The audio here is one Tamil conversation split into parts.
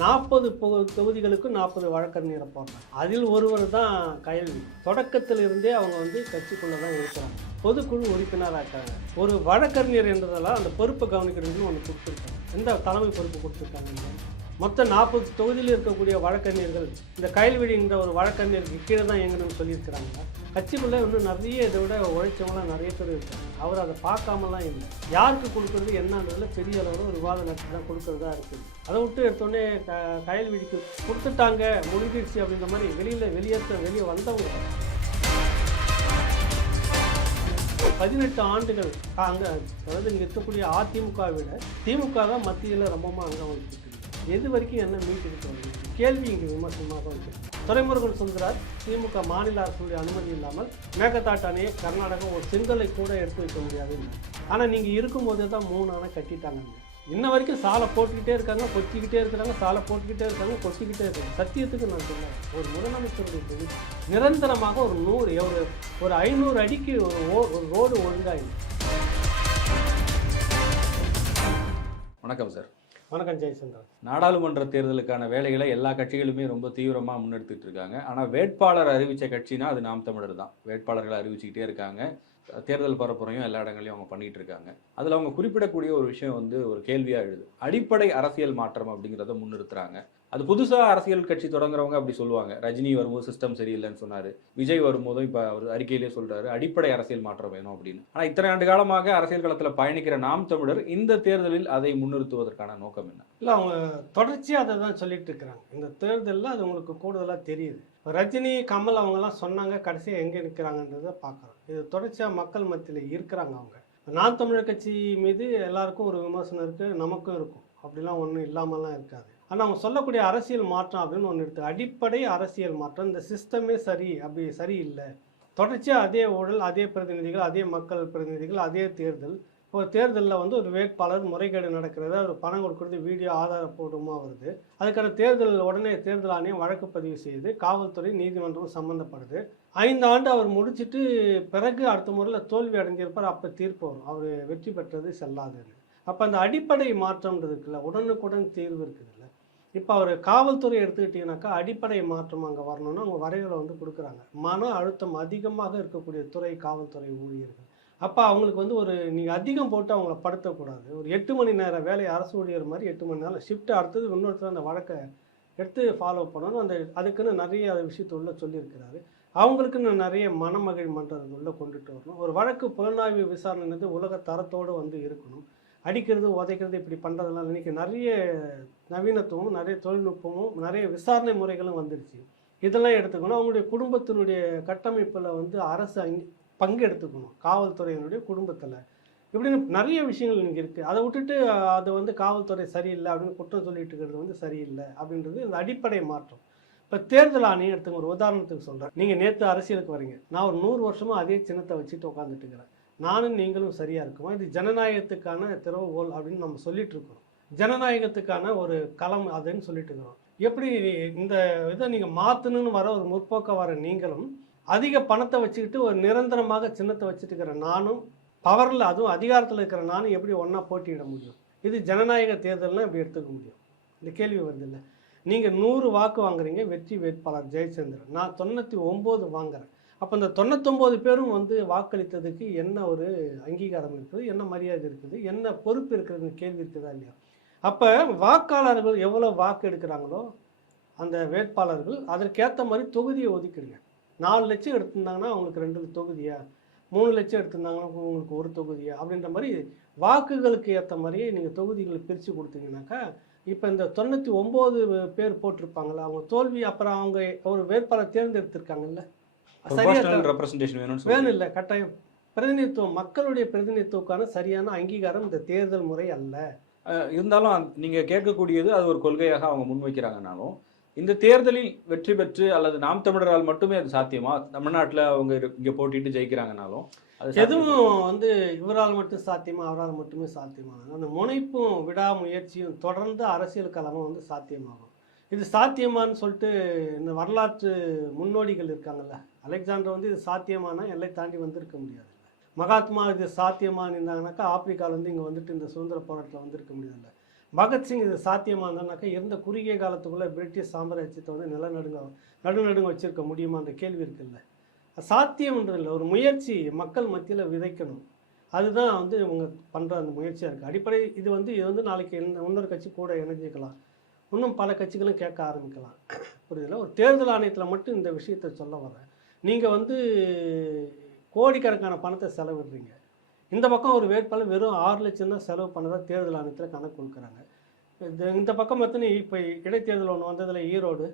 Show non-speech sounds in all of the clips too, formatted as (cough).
நாற்பது தொகுதிகளுக்கு நாற்பது வழக்கறிஞரை போடுறாங்க அதில் ஒருவர் தான் கயல்வி. தொடக்கத்தில் இருந்தே அவங்க வந்து கட்சிக்குள்ளே தான் இருக்கிறாங்க. பொதுக்குழு உறுப்பினராக்காங்க ஒரு வழக்கறிஞர் என்றதெல்லாம் அந்த பொறுப்பை கவனிக்கிறதுன்னு ஒன்று கொடுத்துருக்காங்க. எந்த தலைமை பொறுப்பு கொடுத்துருக்காங்க? மொத்தம் நாற்பது தொகுதியில் இருக்கக்கூடிய வழக்கறிஞர்கள் இந்த கயல்வெளிங்கிற ஒரு வழக்கறிஞருக்கு கீழே தான் இயங்கணும்னு சொல்லியிருக்கிறாங்க. கட்சிக்குள்ளே இன்னும் நிறைய இதை விட உழைச்சவங்களாம் நிறைய பேர் இருக்காங்க. அவர் அதை பார்க்காமலாம் இல்லை. யாருக்கு கொடுக்குறது என்னன்றதுல பெரிய அளவில் ஒரு விவாத நடத்தி தான் கொடுக்கறதா இருக்குது அதை விட்டு எடுத்தோடனே க கயல்வெளிக்கு கொடுத்துட்டாங்க முடிஞ்சிடுச்சு அப்படின்ற மாதிரி வெளியில் வெளியேற்ற வெளியே வந்தவங்க. பதினெட்டு ஆண்டுகள் அங்கே அதாவது இங்கே இருக்கக்கூடிய அதிமுக விட திமுக தான் மத்தியில் ரொம்பமாக அங்கே வந்துட்டு எது வரைக்கும் என்ன மீட்டு இருக்கு கேள்வி இங்கே விமர்சனமாக தான் இருக்கு துறைமுருகன் சொல்கிறார் திமுக மாநில அரசுடைய அனுமதி இல்லாமல் மேகதாட்டு அணையை கர்நாடகம் ஒரு செங்கலை கூட எடுத்து வைக்க முடியாது ஆனால் நீங்கள் இருக்கும்போதே தான் மூணு அணை கட்டிட்டாங்க. இன்ன வரைக்கும் சாலை போட்டுக்கிட்டே இருக்காங்க கொத்திக்கிட்டே இருக்கிறாங்க சாலை போட்டுக்கிட்டே இருக்காங்க கொத்திக்கிட்டே இருக்காங்க. சத்தியத்துக்கு நான் சொன்னேன் ஒரு முதலமைச்சருடைய நிரந்தரமாக ஒரு நூறு ஒரு ஒரு ஐநூறு அடிக்கு ஒரு ஒரு ரோடு ஒழுங்காயிடும் வணக்கம் சார். வணக்கம் ஜெயசந்திரன் நாடாளுமன்ற தேர்தலுக்கான வேலைகளை எல்லா கட்சிகளுமே ரொம்ப தீவிரமாக முன்னெடுத்துட்டு இருக்காங்க. ஆனால் வேட்பாளர் அறிவித்த கட்சினா அது நாம் தமிழர் தான். வேட்பாளர்களை அறிவிச்சுக்கிட்டே இருக்காங்க. தேர்தல் பரப்புரையும் எல்லா இடங்களையும் அவங்க பண்ணிட்டு இருக்காங்க. அதில் அவங்க குறிப்பிடக்கூடிய ஒரு விஷயம் வந்து ஒரு கேள்வியாக எழுது. அடிப்படை அரசியல் மாற்றம் அப்படிங்கிறத முன்னிறுத்துறாங்க. அது புதுசாக அரசியல் கட்சி தொடங்குறவங்க அப்படி சொல்லுவாங்க. ரஜினி வரும்போது சிஸ்டம் சரியில்லைன்னு சொன்னார். விஜய் வரும்போதும் இப்போ அவர் அறிக்கையிலே சொல்கிறாரு அடிப்படை அரசியல் மாற்றம் வேணும் அப்படின்னு. ஆனால் இத்தனை ஆண்டு காலமாக அரசியல் களத்தில் பயணிக்கிற நாம் தமிழர் இந்த தேர்தலில் அதை முன்னிறுத்துவதற்கான நோக்கம் என்ன? இல்லை அவங்க தொடர்ச்சியாக அதை தான் சொல்லிட்டு இருக்கிறாங்க. இந்த தேர்தலில் அது உங்களுக்கு கூடுதலாக தெரியுது. ரஜினி கமல் அவங்கெல்லாம் சொன்னாங்க கடைசியாக எங்கே நிற்கிறாங்கன்றதை பார்க்குறோம் இது தொடர்ச்சியாக மக்கள் மத்தியில் இருக்கிறாங்க அவங்க. நான் தமிழர் கட்சி மீது எல்லாருக்கும் ஒரு விமர்சனம் இருக்குது நமக்கும் இருக்கும். அப்படிலாம் ஒன்றும் இல்லாமலாம் இருக்காது. ஆனால் அவங்க சொல்லக்கூடிய அரசியல் மாற்றம் அப்படின்னு ஒன்று இருக்குது அடிப்படை அரசியல் மாற்றம் இந்த சிஸ்டமே சரி அப்படி சரியில்லை. தொடர்ச்சியாக அதே ஊழல் அதே பிரதிநிதிகள் அதே மக்கள் பிரதிநிதிகள் அதே தேர்தல். இப்போ தேர்தலில் வந்து ஒரு வேட்பாளர் முறைகேடு நடக்கிறது அவர் பணம் கொடுக்கறது வீடியோ ஆதாரப்பூர்வமாக வருது. அதுக்கான தேர்தல் உடனே தேர்தல் ஆணையம் வழக்கு பதிவு செய்து காவல்துறை நீதிமன்றம் சம்மந்தப்படுது. ஐந்து ஆண்டு அவர் முடிச்சிட்டு பிறகு அடுத்த முறையில் தோல்வி அடைஞ்சிருப்பார். அப்போ தீர்ப்பு வரும். அவர் வெற்றி பெற்றது செல்லாதுன்னு. அப்போ அந்த அடிப்படை மாற்றம்ன்றது இருக்குல்ல உடனுக்குடன் தீர்வு இருக்குதுல்ல. இப்போ அவர் காவல்துறை எடுத்துக்கிட்டிங்கனாக்கா அடிப்படை மாற்றம் அங்கே வரணும்னா அவங்க வரைகளை வந்து கொடுக்குறாங்க. மன அழுத்தம் அதிகமாக இருக்கக்கூடிய துறை காவல்துறை ஊழியர்கள். அப்போ அவங்களுக்கு வந்து ஒரு நீங்கள் அதிகம் போட்டு அவங்கள படுத்தக்கூடாது. ஒரு எட்டு மணி நேரம் வேலை அரசு ஊழியர் மாதிரி எட்டு மணி நேரம் ஷிஃப்ட் அடுத்தது இன்னொருத்தர் அந்த வழக்கை எடுத்து ஃபாலோ பண்ணணும். அந்த அதுக்குன்னு நிறைய விஷயத்துள்ள சொல்லியிருக்கிறாரு. அவங்களுக்கு நான் நிறைய மனமகிழ் மன்றங்களில் கொண்டுட்டு வரணும். ஒரு வழக்கு புலனாய்வு விசாரணைன்றது உலக தரத்தோடு வந்து இருக்கணும். அடிக்கிறது உதைக்கிறது இப்படி பண்ணுறதெல்லாம் இன்றைக்கி நிறைய நவீனத்துவமும் நிறைய தொழில்நுட்பமும் நிறைய விசாரணை முறைகளும் வந்துடுச்சு இதெல்லாம் எடுத்துக்கணும். அவங்களுடைய குடும்பத்தினுடைய கட்டமைப்பில் வந்து அரசு அங் பங்கு எடுத்துக்கணும் காவல்துறையினுடைய குடும்பத்தில். இப்படின்னு நிறைய விஷயங்கள் இன்றைக்கி இருக்குது அதை விட்டுட்டு அது வந்து காவல்துறை சரியில்லை அப்படின்னு குற்றம் சொல்லிட்டு இருக்கிறது வந்து சரியில்லை அப்படின்றது இந்த அடிப்படை மாற்றம். இப்போ தேர்தல் ஆணையம் எடுத்துங்க ஒரு உதாரணத்துக்கு சொல்கிறேன் நீங்கள் நேற்று அரசியலுக்கு வரீங்க. நான் ஒரு நூறு வருஷமாக அதே சின்னத்தை வச்சுட்டு உட்காந்துட்டு இருக்கிறேன். நானும் நீங்களும் சரியாக இருக்குமா? இது ஜனநாயகத்துக்கான திறவுகோல் அப்படின்னு நம்ம சொல்லிட்டு இருக்கிறோம். ஜனநாயகத்துக்கான ஒரு களம் அதுன்னு சொல்லிட்டு இருக்கிறோம். எப்படி இந்த இதை நீங்கள் மாற்றணும்னு வர ஒரு முற்போக்க வர நீங்களும் அதிக பணத்தை வச்சுக்கிட்டு ஒரு நிரந்தரமாக சின்னத்தை வச்சுட்டு இருக்கிற நானும் பவரில் அதுவும் அதிகாரத்தில் இருக்கிற நானும் எப்படி ஒன்றா போட்டியிட முடியும்? இது ஜனநாயக தேர்தல்னால் இப்படி எடுத்துக்க முடியும்? இந்த கேள்வி வருது இல்லை. நீங்கள் நூறு வாக்கு வாங்குறீங்க வெற்றி வேட்பாளர் ஜெயச்சந்திரன். நான் தொண்ணூற்றி ஒம்பது வாங்குறேன். அப்போ இந்த தொண்ணூத்தொம்பது பேரும் வந்து வாக்களித்ததுக்கு என்ன ஒரு அங்கீகாரம் இருக்குது என்ன மரியாதை இருக்குது என்ன பொறுப்பு இருக்குதுன்னு கேள்வி இருக்குதா இல்லையா? அப்போ வாக்காளர்கள் எவ்வளோ வாக்கு எடுக்கிறாங்களோ அந்த வேட்பாளர்கள் அதற்கேற்ற மாதிரி தொகுதியை ஒதுக்கிடுங்க. நாலு லட்சம் எடுத்திருந்தாங்கன்னா அவங்களுக்கு ரெண்டு தொகுதியா? மூணு லட்சம் எடுத்திருந்தாங்கன்னா உங்களுக்கு ஒரு தொகுதியா? அப்படின்ற மாதிரி வாக்குகளுக்கு ஏற்ற மாதிரியே நீங்கள் தொகுதிகளை பிரித்து கொடுத்தீங்கன்னாக்கா இப்போ இந்த தொண்ணூற்றி ஒம்பது பேர் போட்டிருப்பாங்கல்ல அவங்க தோல்வி அப்புறம் அவங்க ஒரு வேட்பாளர் தேர்ந்தெடுத்திருக்காங்கல்ல. வேணும் இல்லை கட்டாயம். பிரதிநிதித்துவம் மக்களுடைய பிரதிநிதித்துவக்கான சரியான அங்கீகாரம் இந்த தேர்தல் முறை அல்ல. இருந்தாலும் அந்த- நீங்க கேட்கக்கூடியது அது ஒரு கொள்கையாக அவங்க முன்வைக்கிறாங்கனாலும் இந்த தேர்தலில் வெற்றி பெற்று அல்லது நாம் தமிழரால் மட்டுமே அது சாத்தியமா? தமிழ்நாட்டுல அவங்க இங்க போட்டிட்டு ஜெயிக்கிறாங்கனாலும்? எதுவும் வந்து இவரால் மட்டும் சாத்தியமா அவரால் மட்டுமே சாத்தியமானது அந்த முனைப்பும் விடாமுயற்சியும் தொடர்ந்து அரசியல் களமும் வந்து சாத்தியமாகும். இது சாத்தியமான்னு சொல்லிட்டு இந்த வரலாற்று முன்னோடிகள் இருக்காங்கல்ல அலெக்சாண்டர் வந்து இது சாத்தியமானா எல்லை தாண்டி வந்திருக்க முடியாது மகாத்மா இது சாத்தியமான்னு இருந்தாங்கனாக்கா ஆப்பிரிக்காவில் வந்து இங்கே வந்துட்டு இந்த சுதந்திர போராட்டத்தில் வந்திருக்க முடியாதுல்ல. பகத்சிங் இது சாத்தியமாக இருந்தானாக்கா இருந்த குறுகிய காலத்துக்குள்ளே பிரிட்டிஷ் சாம்ராஜ்யத்தை வந்து நிலநடுங்க நடுநடுங்க வச்சிருக்க முடியுமா அந்த கேள்வி இருக்குல்ல. சாத்தியம்ன்றது இல்லை. ஒரு முயற்சி மக்கள் மத்தியில் விதைக்கணும். அதுதான் வந்து இவங்க பண்ணுற அந்த முயற்சியாக இருக்குது அடிப்படை இது வந்து இது வந்து நாளைக்கு இந்த இன்னொரு கட்சி கூட இணைஞ்சிக்கலாம். இன்னும் பல கட்சிகளும் கேட்க ஆரம்பிக்கலாம். புரியுதுல? ஒரு தேர்தல் ஆணையத்தில் மட்டும் இந்த விஷயத்தை சொல்ல வரேன் நீங்கள் வந்து கோடிக்கணக்கான பணத்தை செலவிடுறீங்க. இந்த பக்கம் ஒரு வேட்பாளர் வெறும் ஆறு லட்சம் தான் செலவு பண்ணதாக தேர்தல் ஆணையத்தில் கணக்கு கொடுக்குறாங்க. இந்த இந்த பக்கம் எத்தனை இப்போ இடைத்தேர்தல் ஒன்று வந்ததில் ஈரோடு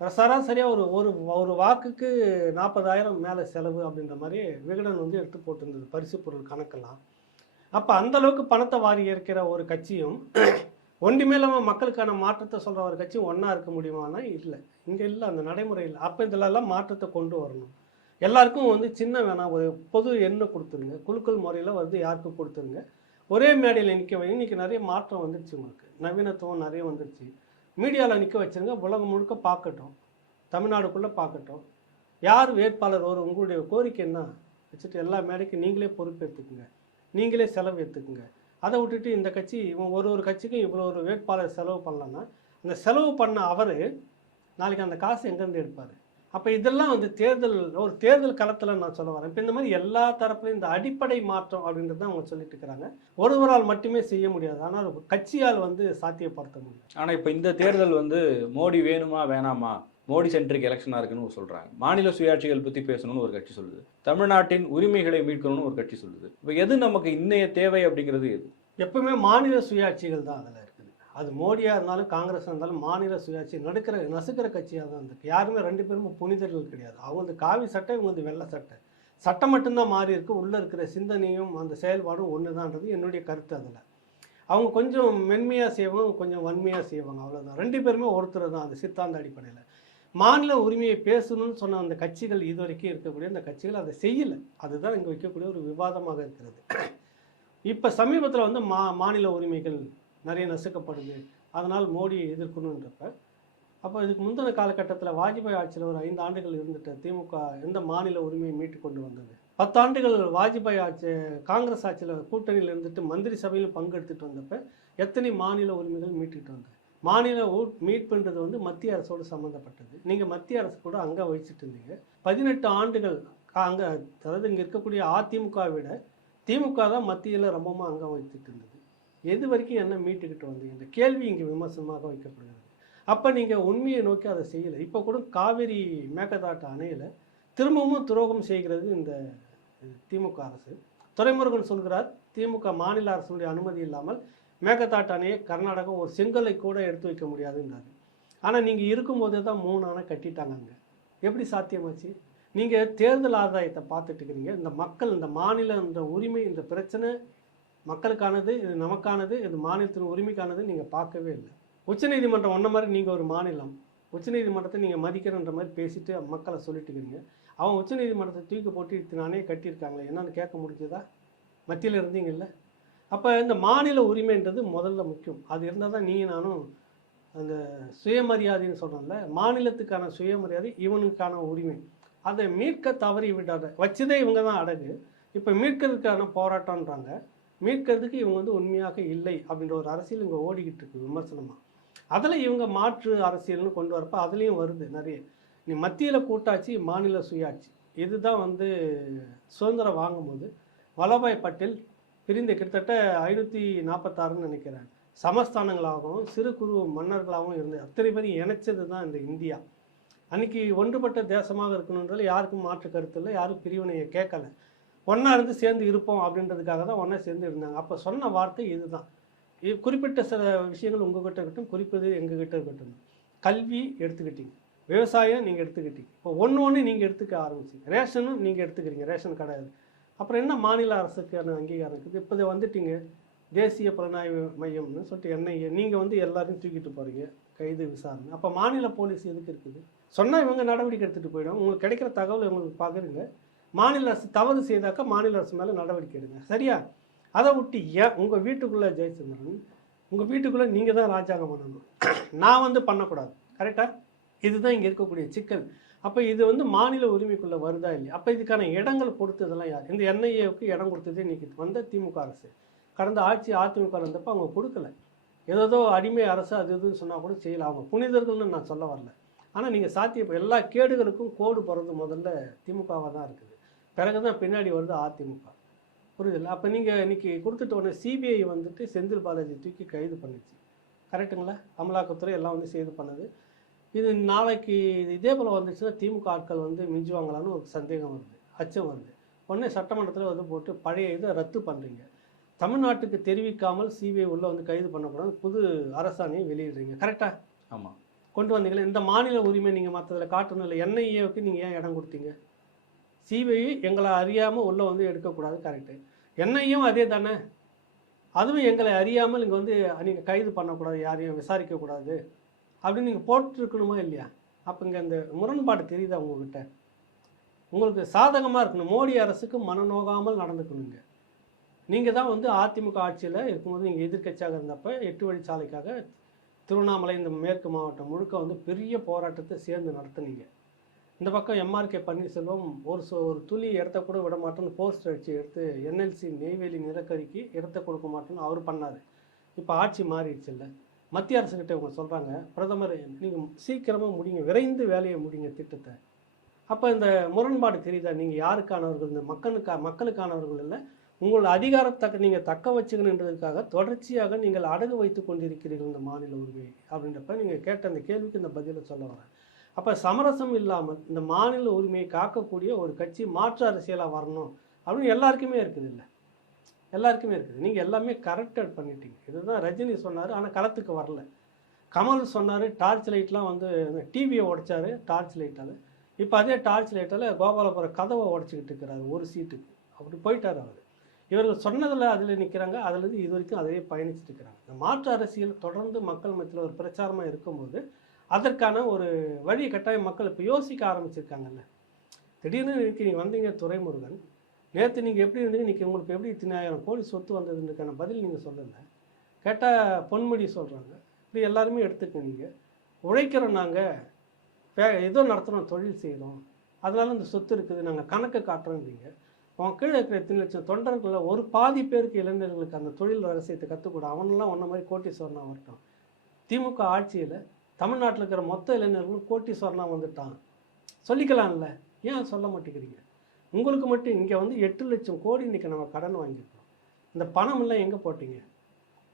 சராசரியாக ஒரு ஒரு ஒரு வாக்குக்கு நாற்பதாயிரம் மேலே செலவு அப்படின்ற மாதிரி விகடன் வந்து எடுத்து போட்டிருந்தது பரிசு பொருள் கணக்கெல்லாம். அப்போ அந்தளவுக்கு பணத்தை வாரி ஏற்கிற ஒரு கட்சியும் ஒன்றுமே இல்லாமல் மக்களுக்கான மாற்றத்தை சொல்கிற ஒரு கட்சியும் ஒன்றா இருக்க முடியுமானா இல்லை. இங்கே இல்லை அந்த நடைமுறையில் அப்போ இதிலெல்லாம் மாற்றத்தை கொண்டு வரணும். எல்லாருக்கும் வந்து சின்ன வேணாம் ஒரு பொது எண்ணை கொடுத்துருங்க. குலுக்கல் முறையில் வந்து யாருக்கும் கொடுத்துருங்க. ஒரே மேடையில் நிற்க வைங்க. இன்றைக்கி நிறைய மாற்றம் வந்துடுச்சு உங்களுக்கு. நவீனத்துவம் நிறைய வந்துடுச்சு மீடியாவில் நிற்க வச்சுருங்க. உலகம் முழுக்க பார்க்கட்டும் தமிழ்நாடுக்குள்ளே பார்க்கட்டும் யார் வேட்பாளர் ஒரு உங்களுடைய கோரிக்கை என்ன? வச்சுட்டு எல்லா மேடைக்கும் நீங்களே பொறுப்பேற்றுக்குங்க நீங்களே செலவு ஏற்றுக்குங்க அதை விட்டுட்டு இந்த கட்சி இவன் ஒரு ஒரு கட்சிக்கும் இவ்வளோ ஒரு வேட்பாளர் செலவு பண்ணலன்னா அந்த செலவு பண்ண அவர் நாளைக்கு அந்த காசு எங்கேருந்து எடுப்பார்? அப்போ இதெல்லாம் வந்து தேர்தல் ஒரு தேர்தல் களத்தில் நான் சொல்ல வரேன். இப்போ இந்த மாதிரி எல்லா தரப்புலையும் இந்த அடிப்படை மாற்றம் அப்படின்றது தான் அவங்க சொல்லிட்டு இருக்கிறாங்க. ஒருவரால் மட்டுமே செய்ய முடியாது. ஆனால் கட்சியால் வந்து சாத்தியப்படுத்த முடியும் ஆனால் இப்போ இந்த தேர்தல் வந்து மோடி வேணுமா வேணாமா? மோடி சென்ட்ரிக் எலெக்ஷனாக இருக்குன்னு சொல்கிறாங்க மாநில சுயாட்சிகள் பற்றி பேசணும்னு ஒரு கட்சி சொல்லுது. தமிழ்நாட்டின் உரிமைகளை மீட்கணும்னு ஒரு கட்சி சொல்லுது. இப்போ எது நமக்கு இன்னைய தேவை அப்படிங்கிறது எது? எப்பவுமே மாநில சுயாட்சிகள் தான் அதில். அது மோடியாக இருந்தாலும் காங்கிரஸ் இருந்தாலும் மாநில சுயாட்சி நடுக்கிற நசுக்கிற கட்சியாக தான் இருக்கு யாருமே ரெண்டு பேரும் புனிதர்கள் கிடையாது. அவங்க காவி சட்டை இவங்க வெள்ளை சட்டை. சட்டம் மட்டும்தான் மாறி இருக்கு. உள்ளே இருக்கிற சிந்தனையும் அந்த செயல்பாடும் ஒன்று தான்றது என்னுடைய கருத்து அதில். அவங்க கொஞ்சம் மென்மையாக செய்வாங்க கொஞ்சம் வன்மையாக செய்வாங்க. அவ்வளோதான் ரெண்டு பேருமே ஒருத்தர் தான். அந்த சித்தாந்த அடிப்படையில். மாநில உரிமையை பேசணும்னு சொன்ன அந்த கட்சிகள் இதுவரைக்கும் இருக்கக்கூடிய அந்த கட்சிகள் அதை செய்யலை. அதுதான் இங்கே வைக்கக்கூடிய ஒரு விவாதமாக இருக்கிறது. இப்போ சமீபத்தில் வந்து மா மாநில உரிமைகள் நிறைய நசுக்கப்படுது. அதனால் மோடியை எதிர்க்கணுன்றப்ப அப்போ இதுக்கு முந்தின காலகட்டத்தில் வாஜ்பாய் ஆட்சியில் ஒரு ஐந்து ஆண்டுகள் இருந்துட்டு திமுக எந்த மாநில உரிமையை மீட்டு கொண்டு வந்தது? பத்தாண்டுகள் வாஜ்பாய் ஆட்சி காங்கிரஸ் ஆட்சியில் கூட்டணியில் இருந்துட்டு மந்திரி சபையிலும் பங்கெடுத்துட்டு வந்தப்ப எத்தனை மாநில உரிமைகள் மீட்டுட்டு வந்தது? மாநில ஊ- மீட்புன்றது வந்து மத்திய அரசோடு சம்மந்தப்பட்டது நீங்கள் மத்திய அரசு கூட அங்கே வச்சுட்டு இருந்தீங்க. பதினெட்டு ஆண்டுகள் அங்கே அதாவது இங்கே இருக்கக்கூடிய அதிமுக விட திமுக தான் மத்தியில் ரொம்பவும் அங்கே வைத்துட்டு இருந்தது. எது வரைக்கும் என்ன மீட்டுக்கிட்டு வந்தீங்க இந்த கேள்வி இங்கே விமர்சனமாக வைக்கப்படுகிறது. அப்போ நீங்கள் உண்மையை நோக்கி அதை செய்யலை. இப்போ கூட காவிரி மேகதாட்டு அணையில் திரும்பவும் துரோகம் செய்கிறது இந்த திமுக அரசு. துறைமுருகன் சொல்கிறார் திமுக மாநில அரசுடைய அனுமதி இல்லாமல் மேகதாட்டு அணையை கர்நாடகம் ஒரு செங்கலை கூட எடுத்து வைக்க முடியாதுன்றாரு ஆனால் நீங்கள் இருக்கும்போதே தான் மூணு அணை கட்டிட்டாங்க அங்கே. எப்படி சாத்தியமாச்சு? நீங்கள் தேர்தல் ஆதாயத்தை பார்த்துட்டு இருக்கிறீங்க. இந்த மக்கள் இந்த மாநில இந்த உரிமை இந்த பிரச்சனை மக்களுக்கானது இது நமக்கானது இது மாநிலத்தின் உரிமைக்கானது நீங்கள் பார்க்கவே இல்லை. உச்சநீதிமன்றம் ஒன்றை மாதிரி நீங்கள் ஒரு மாநிலம் உச்சநீதிமன்றத்தை நீங்கள் மதிக்கிறன்ற மாதிரி பேசிட்டு மக்களை சொல்லிட்டு இருக்கிறீங்க அவன் உச்சநீதிமன்றத்தை தூக்கி போட்டு இத்தனை அணையை கட்டியிருக்காங்களே என்னன்னு கேட்க முடிஞ்சதா? மத்தியில் இருந்தீங்கல்ல அப்போ இந்த மாநில உரிமைன்றது முதல்ல முக்கியம். அது இருந்தால் தான் நீங்கள் நானும் அந்த சுயமரியாதைன்னு சொல்கிறோம்ல மாநிலத்துக்கான சுயமரியாதை இவனுக்கான உரிமை. அதை மீட்க தவறி விடாத வச்சதே இவங்க தான் அடகு. இப்போ மீட்கிறதுக்கான போராட்டம்ன்றாங்க. மீட்கிறதுக்கு இவங்க வந்து உண்மையாக இல்லை அப்படின்ற ஒரு அரசியல் இங்கே ஓடிக்கிட்டு இருக்கு விமர்சனமாக அதில் இவங்க மாற்று அரசியல்னு கொண்டு வரப்போ அதுலேயும் வருது நிறைய. நீ மத்தியில் கூட்டாட்சி மாநில சுயாட்சி. இதுதான் வந்து சுதந்திரம் வாங்கும்போது வல்லபாய் பட்டேல் பிரிந்து கிட்டத்தட்ட ஐநூற்றி நாற்பத்தாறுன்னு நினைக்கிறேன். சமஸ்தானங்களாகவும் சிறு குறு மன்னர்களாகவும் இருந்து அத்தனை பேரும் இணைச்சது தான் இந்த இந்தியா. அன்னைக்கு ஒன்றுபட்ட தேசமாக இருக்கணுன்றது யாருக்கும் மாற்று கருத்து இல்லை யாரும் பிரிவினையை கேட்கல. ஒன்றா இருந்து சேர்ந்து இருப்போம் அப்படின்றதுக்காக தான் ஒன்றா சேர்ந்து இருந்தாங்க. அப்போ சொன்ன வார்த்தை இதுதான். இது குறிப்பிட்ட சில விஷயங்கள் உங்ககிட்ட இருக்கட்டும் குறிப்பிட்டு எங்ககிட்ட இருக்கட்டும். கல்வி எடுத்துக்கிட்டீங்க. விவசாயம் நீங்கள் எடுத்துக்கிட்டீங்க. இப்போ ஒன்று ஒன்று நீங்கள் எடுத்துக்க ஆரம்பிச்சிங்க. ரேஷனும் நீங்கள் எடுத்துக்கிறீங்க ரேஷன் கிடையாது அப்புறம் என்ன மாநில அரசுக்கான அங்கீகாரம் இருக்குது? இப்போ வந்துட்டீங்க. தேசிய புலனாய்வு மையம்னு சொல்லிட்டு என்ஐஏ. நீங்கள் வந்து எல்லாரையும் தூக்கிட்டு போகிறீங்க கைது விசாரணை. அப்போ மாநில போலீஸ் எதுக்கு இருக்குது? சொன்னால் இவங்க நடவடிக்கை எடுத்துகிட்டு போயிடும். உங்களுக்கு கிடைக்கிற தகவல் உங்களுக்கு பார்க்குறீங்க மாநில அரசு தவறு செய்தாக்கா மாநில அரசு மேலே நடவடிக்கை எடுங்க. சரியா? அதை விட்டு ஏன் உங்கள் வீட்டுக்குள்ளே ஜெயச்சந்திரன் உங்கள் வீட்டுக்குள்ளே நீங்கள் தான் ராஜாங்கம் பண்ணணும். (clears throat) நான் வந்து பண்ணக்கூடாது. கரெக்டாக இதுதான் இங்கே இருக்கக்கூடிய சிக்கல். அப்போ இது வந்து மாநில உரிமைக்குள்ளே வருதா இல்லையா? அப்போ இதுக்கான இடங்கள் கொடுத்ததெல்லாம் யார்? இந்த என்ஐஏவுக்கு இடம் கொடுத்ததே இன்றைக்கி வந்த திமுக அரசு. கடந்த ஆட்சி அதிமுக இருந்தப்போ அவங்க கொடுக்கல. ஏதோ அடிமை அரசு அது இதுன்னு சொன்னால் கூட செய்யலாம் அவங்க புனிதர்கள்னு நான் சொல்ல வரல. ஆனால் நீங்கள் சாத்திய எல்லா கேடுகளுக்கும் கோடு போகிறது முதல்ல திமுகவாக தான் இருக்குது. பிறகு தான் பின்னாடி வருது அதிமுக. புரியுதுல்ல? அப்போ நீங்கள் இன்னைக்கு கொடுத்துட்ட உடனே சிபிஐ வந்துட்டு செந்தில் பாலாஜி தூக்கி கைது பண்ணுச்சு. கரெக்ட்டுங்களா? அமலாக்கத்துறை எல்லாம் வந்து செய்து பண்ணுது. இது நாளைக்கு இது இதே போல் வந்துச்சுன்னா திமுக ஆட்கள் வந்து மிஞ்சுவாங்களான்னு ஒரு சந்தேகம் வருது. அச்சம் வருது. உடனே சட்டமன்றத்தில் வந்து போட்டு பழைய இதை ரத்து பண்ணுறீங்க தமிழ்நாட்டுக்கு தெரிவிக்காமல் சிபிஐ உள்ள வந்து கைது பண்ணக்கூடாது. புது அரசாணையை வெளியிடுறீங்க. கரெக்டாக ஆமாம் கொண்டு வந்தீங்களே. இந்த மாநில உரிமை நீங்கள் மற்றதில் காட்டணும் இல்லை என்ஐஏவுக்கு நீங்கள் ஏன் இடம் கொடுத்தீங்க? சிபிஐ எங்களை அறியாமல் உள்ளே வந்து எடுக்கக்கூடாது கரெக்டு என்னையும் அதே தானே? அதுவும் எங்களை அறியாமல் இங்கே வந்து நீங்கள் கைது பண்ணக்கூடாது யாரையும் விசாரிக்கக்கூடாது அப்படின்னு நீங்கள் போட்டிருக்கணுமா இல்லையா? அப்போ இங்கே இந்த முரண்பாடு தெரியுதா உங்ககிட்ட? உங்களுக்கு சாதகமாக இருக்கணும். மோடி அரசுக்கு மனநோகாமல் நடந்துக்கணுங்க நீங்கள் தான் வந்து அதிமுக ஆட்சியில் இருக்கும்போது நீங்கள் எதிர்க்கட்சியாக இருந்தப்போ எட்டு வழிச்சாலைக்காக திருவண்ணாமலை இந்த மேற்கு மாவட்டம் முழுக்க வந்து பெரிய போராட்டத்தை சேர்ந்து நடத்துனீங்க. இந்த பக்கம் எம்ஆர்கே பன்னீர்செல்வம் ஒரு ஒரு துளி இடத்த கூட விட மாட்டேன்னு போஸ்டர் அடிச்சு எடுத்து என்எல்சி நெய்வேலி நிலக்கரிக்கு இடத்த கொடுக்க மாட்டேன்னு அவர் பண்ணார். இப்போ ஆட்சி மாறிடுச்சு இல்லை மத்திய அரசுக்கிட்ட இவங்க சொல்கிறாங்க பிரதமர் நீங்கள் சீக்கிரமாக முடிங்க விரைந்து வேலையை முடிங்க திட்டத்தை. அப்போ இந்த முரண்பாடு தெரியுதா? நீங்கள் யாருக்கானவர்கள்? இந்த மக்களுக்கா மக்களுக்கானவர்கள் இல்லை உங்களோட அதிகாரத்தக்க நீங்கள் தக்க வச்சுக்கணுன்றதுக்காக தொடர்ச்சியாக நீங்கள் அடகு வைத்து கொண்டிருக்கிறீர்கள் இந்த மாநில உரிமை அப்படின்றப்ப நீங்கள் கேட்ட அந்த கேள்விக்கு இந்த பதிலை சொல்ல வரேன். அப்போ சமரசம் இல்லாமல் இந்த மாநில உரிமையை காக்கக்கூடிய ஒரு கட்சி மாற்று அரசியலாக வரணும் அப்படின்னு எல்லாருக்குமே இருக்குது இல்லை. எல்லாருக்குமே இருக்குது. நீங்கள் எல்லாமே கரெக்டட் பண்ணிட்டீங்க. இதுதான் ரஜினி சொன்னார் ஆனால் களத்துக்கு வரல. கமல் சொன்னார் டார்ச் லைட்லாம் வந்து டிவியை உடைச்சாரு டார்ச் லைட்டால் இப்போ அதே டார்ச் லைட்டால் கோபாலபுரம் கதவை உடச்சிக்கிட்டு இருக்கிறார் ஒரு சீட்டுக்கு. அப்படி போயிட்டார் அவர். இவர்கள் சொன்னதில் அதில் நிற்கிறாங்க அதுலேருந்து இது வரைக்கும் அதையே பயணிச்சுட்டு இருக்கிறாங்க. இந்த மாற்று அரசியல் தொடர்ந்து மக்கள் மத்தியில் ஒரு பிரச்சாரமாக இருக்கும்போது அதற்கான ஒரு வழி கட்டாயம் மக்கள் இப்போ யோசிக்க ஆரம்பிச்சிருக்காங்கல்ல. திடீர்னு இன்னைக்கு நீங்கள் வந்தீங்க துரைமுருகன். நேற்று நீங்கள் எப்படி இருந்தீங்க? இன்றைக்கி உங்களுக்கு எப்படி இத்தனாயிரம் கோடி சொத்து வந்ததுன்றதுக்கான பதில் நீங்கள் சொல்லலை. கேட்டால் பொன்முடி சொல்கிறாங்க இப்படி எல்லாருமே எடுத்துக்க நீங்கள் உழைக்கிறோம் நாங்கள் வே ஏதோ நடத்துகிறோம் தொழில் செய்கிறோம் அதனால இந்த சொத்து இருக்குது. நாங்கள் கணக்கு காட்டுறோன்றீங்க அவன் கீழே இருக்கிற எத்தனை லட்சம் தொண்டர்களில் ஒரு பாதி பேருக்கு இளைஞர்களுக்கு அந்த தொழில் ரகசியத்தை கற்றுக்கூட அவனெல்லாம் ஒன்றை மாதிரி கோட்டீஸ்வரனா வரட்டும். திமுக ஆட்சியில் தமிழ்நாட்டில் இருக்கிற மொத்த இளைஞர்களும் கோட்டீஸ்வரனாக வந்துட்டான் சொல்லிக்கலாம்ல. ஏன் சொல்ல மாட்டேங்கிறீங்க? உங்களுக்கு மட்டும் இங்கே வந்து எட்டு லட்சம் கோடி இன்றைக்கி நம்ம கடன் வாங்கியிருக்கோம் இந்த பணம் எல்லாம் எங்கே போட்டீங்க?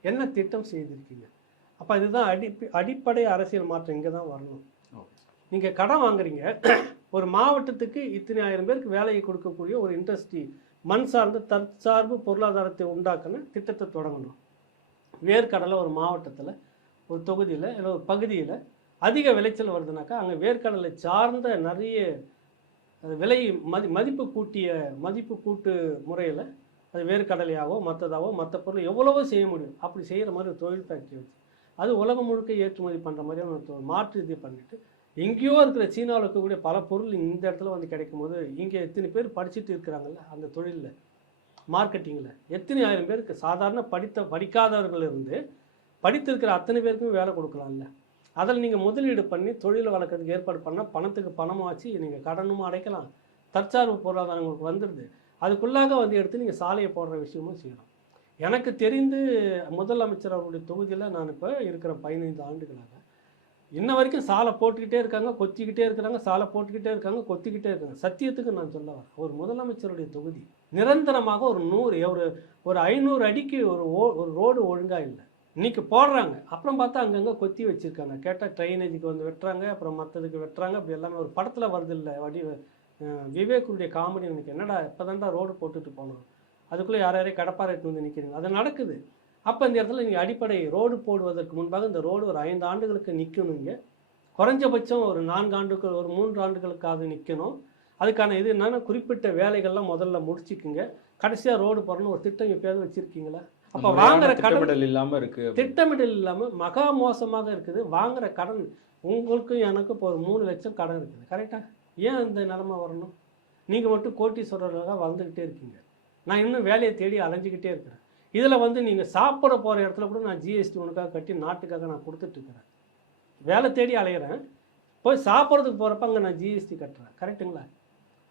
என்ன திட்டம் செய்திருக்கீங்க? அப்போ இதுதான் அடி அடிப்படை அரசியல் மாற்றம். இங்கே தான் வரணும். நீங்கள் கடன் வாங்குறீங்க. ஒரு மாவட்டத்துக்கு இத்தனை ஆயிரம் பேருக்கு வேலையை கொடுக்கக்கூடிய ஒரு இண்டஸ்ட்ரி மண் சார்ந்த தற்சார்பு பொருளாதாரத்தை உண்டாக்குன்னு திட்டத்தை தொடங்கணும். வேர்க்கடலை ஒரு மாவட்டத்தில் ஒரு தொகுதியில் இல்லை ஒரு பகுதியில் அதிக விளைச்சல் வருதுனாக்கா அங்கே வேர்க்கடலை சார்ந்த நிறைய விலை மதி மதிப்பு கூட்டிய மதிப்பு கூட்டு முறையில் அது வேர்க்கடலையாவோ மற்றதாவோ மற்ற பொருள் எவ்வளவோ செய்ய முடியும். அப்படி செய்கிற மாதிரி ஒரு தொழில் ஃபேக்ட்ரி வச்சு. அது உலகம் முழுக்க ஏற்றுமதி பண்ணுற மாதிரியான ஒரு மாற்று இது பண்ணிட்டு எங்கேயோ இருக்கிற சீனாவில் இருக்கக்கூடிய பல பொருள் இந்த இடத்துல வந்து கிடைக்கும் போது இங்கே எத்தனை பேர் படிச்சுட்டு இருக்கிறாங்கல்ல அந்த தொழிலில் மார்க்கெட்டிங்கில் எத்தனை ஆயிரம் பேருக்கு சாதாரண படித்த படிக்காதவர்கள் இருந்து படித்திருக்கிற அத்தனை பேருக்கும் வேலை கொடுக்கலாம்ல. அதில் நீங்கள் முதலீடு பண்ணி தொழிலை வளர்க்கறதுக்கு ஏற்பாடு பண்ணால் பணத்துக்கு பணமாக வச்சு நீங்கள் கடனும் அடைக்கலாம். தற்சார்பு பொருளாதாரம் உங்களுக்கு வந்துடுது அதுக்குள்ளாக வந்து எடுத்து நீங்கள் சாலையை போடுற விஷயமும் செய்யலாம். எனக்கு தெரிந்து முதலமைச்சர் அவருடைய தொகுதியில் நான் இப்போ இருக்கிற பதினைந்து ஆண்டுகளாக இன்ன வரைக்கும் சாலை போட்டுக்கிட்டே இருக்காங்க கொத்திக்கிட்டே இருக்கிறாங்க சாலை போட்டுக்கிட்டே இருக்காங்க கொத்திக்கிட்டே இருக்காங்க. சத்தியத்துக்கு நான் சொல்ல வரேன். ஒரு முதலமைச்சருடைய தொகுதி நிரந்தரமாக ஒரு நூறு ஒரு ஒரு ஐநூறு அடிக்கு ஒரு ஓ ஒரு ரோடு ஒழுங்காக இல்லை. இன்னைக்கு போடுறாங்க. அப்புறம் பார்த்தா அங்கங்கே கொத்தி வச்சுருக்காங்க. கேட்டால் ட்ரைனேஜுக்கு வந்து வெட்டுறாங்க அப்புறம் மற்றதுக்கு வெட்டுறாங்க. அப்படி எல்லாமே ஒரு படத்தில் வருது இல்லை. வடி விவேக்குடைய காமெடி எனக்கு என்னடா இப்போ ரோடு போட்டுட்டு போனோம் அதுக்குள்ளே யார் யாரையும் கடப்பாறை எடுத்து வந்து நிற்கிறீங்க அது நடக்குது. அப்போ இந்த இடத்துல நீங்கள் அடிப்படை ரோடு போடுவதற்கு முன்பாக இந்த ரோடு ஒரு ஐந்து ஆண்டுகளுக்கு நிற்கணுங்க குறைஞ்சபட்சம் ஒரு நான்கு ஆண்டுகள் ஒரு மூன்று ஆண்டுகளுக்காவது நிற்கணும் அதுக்கான இது என்னென்னா குறிப்பிட்ட வேலைகள்லாம் முதல்ல முடிச்சுக்குங்க. கடைசியாக ரோடு போடணும் ஒரு திட்டம் எப்பயாவது வச்சுருக்கீங்களா? அப்போ வாங்குற கடன் இல்லாம இருக்கு திட்டமிடல் இல்லாமல் மகா மோசமாக இருக்குது. வாங்குற கடன் உங்களுக்கும் எனக்கும் இப்போ ஒரு மூணு லட்சம் கடன் இருக்குது. கரெக்டாக ஏன் இந்த நிலமை வரணும்? நீங்கள் மட்டும் கோட்டீஸ்வரர்களாக வாழ்ந்துக்கிட்டே இருக்கீங்க. நான் இன்னும் வேலையை தேடி அலைஞ்சிக்கிட்டே இருக்கிறேன். இதில் வந்து நீங்கள் சாப்பிட போகிற இடத்துல கூட நான் ஜிஎஸ்டி உனக்காக கட்டி நாட்டுக்காக நான் கொடுத்துட்ருக்கிறேன் வேலை தேடி அலையிறேன். போய் சாப்பிட்றதுக்கு போகிறப்ப அங்கே நான் ஜிஎஸ்டி கட்டுறேன். கரெக்ட்டுங்களா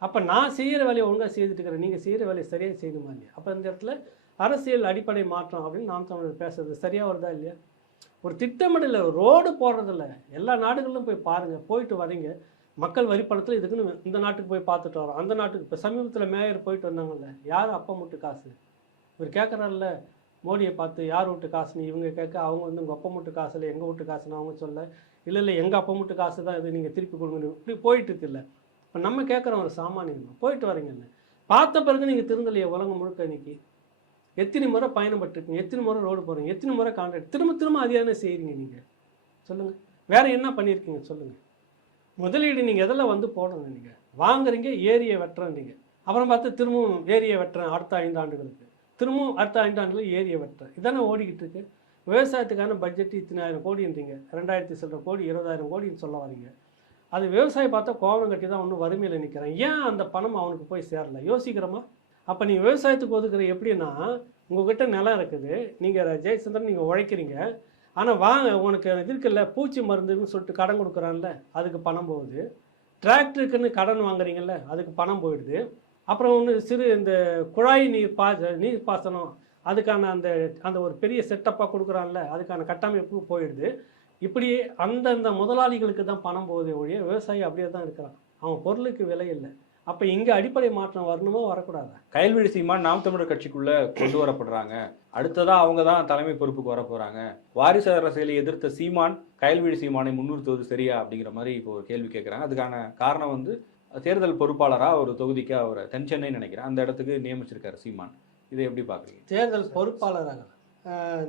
அப்போ நான் செய்கிற வேலையை ஒழுங்காக செய்துட்டு இருக்கிறேன். நீங்கள் செய்கிற வேலையை சரியாக செய்யணுமா இல்லையா? அப்போ இந்த இடத்துல அரசியல் அடிப்படை மாற்றம் அப்படின்னு நாம் தமிழர் பேசுறது சரியாக வருதா இல்லையா? ஒரு திட்டமிடல ரோடு போடுறதில்ல. எல்லா நாடுகளிலும் போய் பாருங்கள் போயிட்டு வரீங்க. மக்கள் வரி பணத்தில் இதுக்குன்னு இந்த நாட்டுக்கு போய் பார்த்துட்டு வரோம். அந்த நாட்டுக்கு இப்போ சமீபத்தில் மேயர் போயிட்டு வந்தாங்கல்ல. யார் அப்பா மூட்டு காசு? இவர் கேட்குறாருல்ல மோடியை பார்த்து யார் வீட்டு காசுன்னு இவங்க கேட்க அவங்க வந்து உங்கள் அப்பா மூட்டு காசு இல்லை எங்கள் வீட்டு காசுன்னு அவங்க சொல்ல இல்லை இல்லை எங்கள் அப்பா மூட்டு காசு தான் இது. நீங்கள் திருப்பி கொடுங்கன்னு இப்படி போயிட்டு இருக்குல்ல இப்போ நம்ம கேட்குறோம் ஒரு சாமானியம்? போயிட்டு வரீங்கல்ல. பார்த்த பிறகு நீங்கள் திருந்தலையே உலகம் முழுக்க இன்னைக்கு. எத்தனை முறை பயணப்பட்டிருக்கீங்க? எத்தனை முறை ரோடு போகிறீங்க எத்தனை முறை கான்ட்ராக்ட் திரும்ப திரும்ப அதே செய்கிறீங்க நீங்கள் சொல்லுங்கள் வேறு என்ன பண்ணியிருக்கீங்க சொல்லுங்கள் முதலீடு நீங்கள் எதெல்லாம் வந்து போடணும் நீங்கள் வாங்குறீங்க ஏரியை வெட்டுறேன் நீங்கள் அப்புறம் பார்த்து திரும்பவும் ஏரியை வெட்டுறேன் அடுத்த ஐந்து ஆண்டுகளுக்கு. திரும்பவும் அடுத்த ஐந்து ஆண்டுல ஏரியை வெட்டுறேன். இதானே ஓடிக்கிட்டு இருக்கு. விவசாயத்துக்கான பட்ஜெட் இத்தனாயிரம் கோடின்றீங்க. ரெண்டாயிரத்தி சில்லற கோடி இருபதாயிரம் கோடின்னு சொல்ல வரீங்க அது விவசாயி பார்த்தா கோவம் கட்டி தான் ஒன்றும் வறுமையில் நிற்கிறேன் ஏன் அந்த பணம் அவனுக்கு போய் சேரல? யோசிக்கிறோமா? அப்போ நீங்கள் விவசாயத்துக்கு ஒதுக்குற எப்படின்னா உங்ககிட்ட நிலம் இருக்குது. நீங்கள் ஜெயச்சந்திரன் நீங்கள் உழைக்கிறீங்க. ஆனால் வாங்க உனக்கு இது இருக்குல்ல பூச்சி மருந்துன்னு சொல்லிட்டு கடன் கொடுக்குறான்ல அதுக்கு பணம் போகுது. டிராக்டருக்குன்னு கடன் வாங்குறீங்கல்ல அதுக்கு பணம் போயிடுது. அப்புறம் ஒன்று சிறு இந்த குழாய் நீர் பா நீர் பாசனம் அதுக்கான அந்த அந்த ஒரு பெரிய செட்டப்பாக கொடுக்குறான்ல அதுக்கான கட்டமைப்பு போயிடுது. இப்படி அந்தந்த முதலாளிகளுக்கு தான் பணம் போகுதே ஒழிய விவசாயி அப்படியே தான் இருக்கிறான். அவன் பொருளுக்கு விலை இல்லை. அப்போ இங்கே அடிப்படை மாற்றம் வரணுமோ வரக்கூடாதா? கயல்விழி சீமான் நாம் தமிழர் கட்சிக்குள்ள கொண்டு வரப்படுறாங்க. அடுத்ததா அவங்க தான் தலைமை பொறுப்புக்கு வர போறாங்க வாரிசு அரசியலை எதிர்த்த சீமான் கயல்விழி சீமானை முன்னிறுத்துவது சரியா அப்படிங்கிற மாதிரி இப்போ ஒரு கேள்வி கேட்குறாங்க அதுக்கான காரணம் வந்து தேர்தல் பொறுப்பாளராக ஒரு தொகுதிக்கு அவரை தென் சென்னை நினைக்கிறேன். அந்த இடத்துக்கு நியமிச்சிருக்காரு சீமான். இதை எப்படி பார்க்குறீங்க தேர்தல் பொறுப்பாளராக